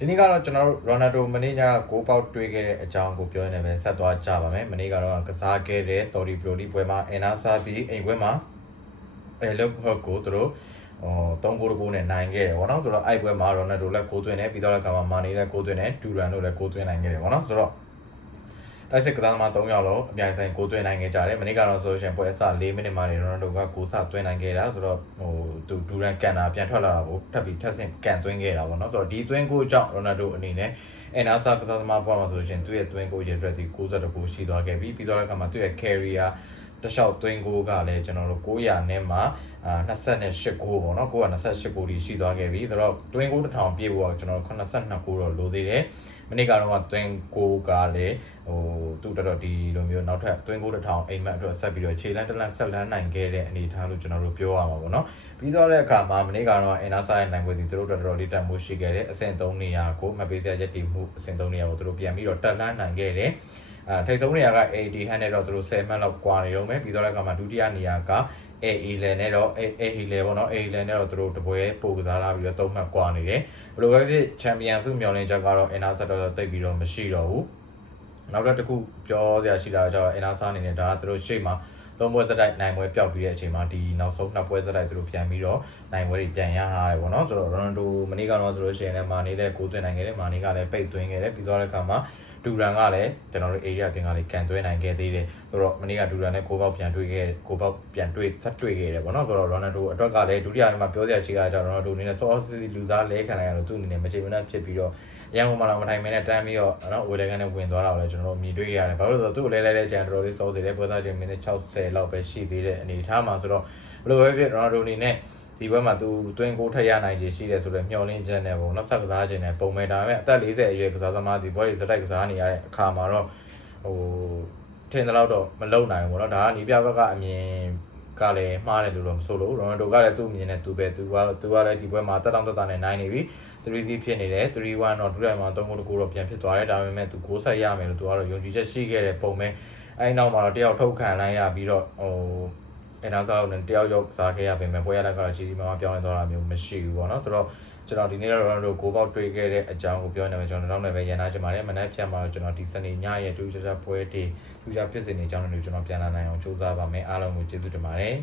ဒီနေ့ကတော့ကျွန်တော်တို့ Ronaldo မနေ့ည6ပေါက်တွေ့ခဲ့တဲ့အကြောင်းကိုပြောနေပဲဆက်သွားကြပါမယ်။မနေ့ကတော့ကစားခဲ့တဲ့ Saudi Pro League ပွဲမှာ Al-Nassr ပြီးအိမ်ပွဲမှာAl-Hilal ကိုသူတို့3ဂိုးတကူနဲ့နိုင်ခဲ့တယ်ပေါ့နော်။ဆိုတော့အဲ့ပွဲမှာ Ronaldo လည်း6သွင်းတယ်ပြီးတော့ကမှ Mane လည်း6သွင်းတယ် Duran တို့လည်း6သွင်းနိုင်ခဲ့တယ်ပေါ့နော်။ဆိုတော့တိုက်စစ်ကစားသမား3ယောက်လုံးအပြိုင်ဆိုင်6သွင်းနိုင်ခဲ့ကြတယ်။မနေ့ကတော့ဆိုရှင်ပွဲအစ4မိနစ်မှနေ Ronaldo က6စသွင်းနိုင်ခဲ့တာဆိုတော့သူ Duran ကန်တာပြန်ထွက်လာတာကိုထပ်ပြီးထပ်ဆင့်ကန်သွင်းခဲ့တာပေါ့နော်။ဆိုတော့ဒီသွင်းကိုကြောင့် Ronaldo အနေနဲ့Al-Nassr ကစားသမားဘွားမှာဆိုရှင်သူ့ရဲ့သွင်းကိုရတဲ့ဒီ62ကိုရှိသွားခဲ့ပြီးတော့ကမှသူ့ရဲ့ carrier တခြားသွင်းကိုကလည်းကျွန်တော်တို့900နဲ့မှ28ကိုပေါ့နော်928ကိုဒီရှိသွားခဲ့ပြီဆိုတော့သွင်းကို1000ပြည့်ဖို့ကကျွန်တော်82ကိုတော့လိုသေးတယ်မနေ့ကတော့သွင်းကိုကလည်းသူ့တော်ဒီလိုမျိုးနောက်ထပ်သွင်းကို1000အိမ်မက်အတွက်ဆက်ပြီးတော့ခြေလန်းတစ်လန်းဆက်လန်းနိုင်ခဲ့တဲ့အနေအထားလို့ကျွန်တော်တို့ပြောရမှာပေါ့နော်ပြီးတော့တဲ့အခါမှာမနေ့ကတော့ Al-Nassr ရဲ့နိုင်ပွဲဒီသူတို့တော်လေးတက်မှုရှိခဲ့တဲ့အဆင့်3နေရာကိုမပေးစရာရက်တည်မှုအဆင့်3နေရာကိုသူတို့ပြန်ပြီးတော့တက်လှမ်းနိုင်ခဲ့တယ်ထိပ်ဆုံးနေရာက AD ဟန်နဲ့တော့သူတို့10မှတ်လောက်ကွာနေတော့မယ်ပြီးတော့လည်းကမှဒုတိယနေရာကAE လည်းနဲ့တော့ AE လည်းပေါ့နော် AE လည်းနဲ့တော့သူတို့တပွဲပို့ကစားလာပြီးတော့3မှတ်ကွာနေတယ်ဘယ်လိုပဲဖြစ်ချန်ပီယံစုမျှော်လင့်ချက်ကတော့ Al-Nassr တော့တိတ်ပြီးတော့မရှိတော့ဘူးနောက်တစ်ခုပြောစရာရှိတာကျတော့ Al-Nassr အနေနဲ့ဒါသူတို့ရှေ့မှာ3ပွဲစတိုက်နိုင်ပွဲပျောက်ပြီးတဲ့အချိန်မှာဒီနောက်ဆုံး2ပွဲစတိုက်သူတို့ပြန်ပြီးတော့နိုင်ပွဲတွေပြန်ရရတယ်ပေါ့နော်ဆိုတော့ Ronaldo မနေ့ကတော့ဆိုလို့ရှိရင်လည်းမာနေလည်း6သွင်းနိုင်ခဲ့တယ်မာနေကလည်းပိတ်သွင်းခဲ့တယ်ပြီးတော့တဲ့အခါမှာဒူရန်ကလည်းကျွန်တော်တို့ area ပြင်ကလေးကန်သွင်းနိုင်ခဲ့သေးတယ်ဆိုတော့မနေ့ကဒူရန်နဲ့6ပေါက်ပြန်တွေ့ခဲ့6ပေါက်ပြန်တွေ့ဆက်တွေ့ခဲ့တယ်ပေါ့နော်ဆိုတော့ Ronaldo အတွက်ကလည်းဒုတိယမှာပြောစရာရှိတာကြောင့် Ronaldo အနေနဲ့ source လူစားလဲခံလိုက်ရတော့သူ့အနေနဲ့မချိန်မနှက်ဖြစ်ပြီးတော့ရန်ကုန်မှာတော့မထိုင်မနဲ့တန်းပြီးတော့နော်ဝေလဲကနေဝင်သွားတာကိုလည်းကျွန်တော်တို့မြင်တွေ့ရတယ်ဘာလို့လဲဆိုတော့သူ့လဲလဲတဲ့ဂျန်တော်လေးစောစေတယ်ပွဲသားချင်းမိနစ်60လောက်ပဲရှိသေးတဲ့အနေအထားမှာဆိုတော့ဘယ်လိုပဲဖြစ် Ronaldo အနေနဲ့ဒီဘက်မှာသူတွင်းကိုထက်ရနိုင်ခြေရှိတယ်ဆိုတော့မျှော်လင့်ချက်နဲ့ပေါ့နော်ဆက်ကစားခြင်းနဲ့ပုံမဲ့ဒါပေမဲ့အသက်40အရွယ်ကစားသမားဒီဘောတွေစတိုက်ကစားနေရတဲ့အခါမှာတော့ထင်သလောက်တော့မလုံနိုင်ဘူးပေါ့နော်ဒါကနီးပြဘက်ကအမြင်ကလည်းမှားတယ်လို့တော့မဆိုလို့ Ronaldo ကလည်းသူ့အမြင်နဲ့သူပဲသူကလည်းဒီပွဲမှာတက်တောင့်တက်တာနဲ့နိုင်နေပြီ3-0ဖြစ်နေတယ်3-1တော့ဒုတိယမှာ3-9တော့ပြန်ဖြစ်သွားတယ်ဒါပေမဲ့သူ6ဆက်ရမယ်လို့သူကတော့ယုံကြည်ချက်ရှိခဲ့တဲ့ပုံမဲ့အဲဒီနောက်မှာတော့တယောက်ထုတ်ခံလိုက်ရပြီးတော့Al-Nassr နဲ့တယောက်ရောက်စားခဲ့ရပေမဲ့ပွဲရတဲ့ကတော့ကြီးကြီးမားမားပြောင်းလဲသွားတာမျိုးမရှိဘူးပေါ့နော်ဆိုတော့ကျွန်တော်ဒီနေ့တော့ Ronaldo 6ပေါက်တွေ့ခဲ့တဲ့အကြောင်းကိုပြောနေမှာကျွန်တော်နောက်လည်းပဲရန်နာချင်ပါတယ်မနက်ဖြန်မှာကျွန်တော်ဒီစနေညရဲ့တူချာပွဲတွေတူချာဖြစ်စဉ်တွေအကြောင်းတွေကိုကျွန်တော်ပြန်လာနိုင်အောင်စူးစမ်းပါမယ်အားလုံးကိုကျေးဇူးတင်ပါတယ်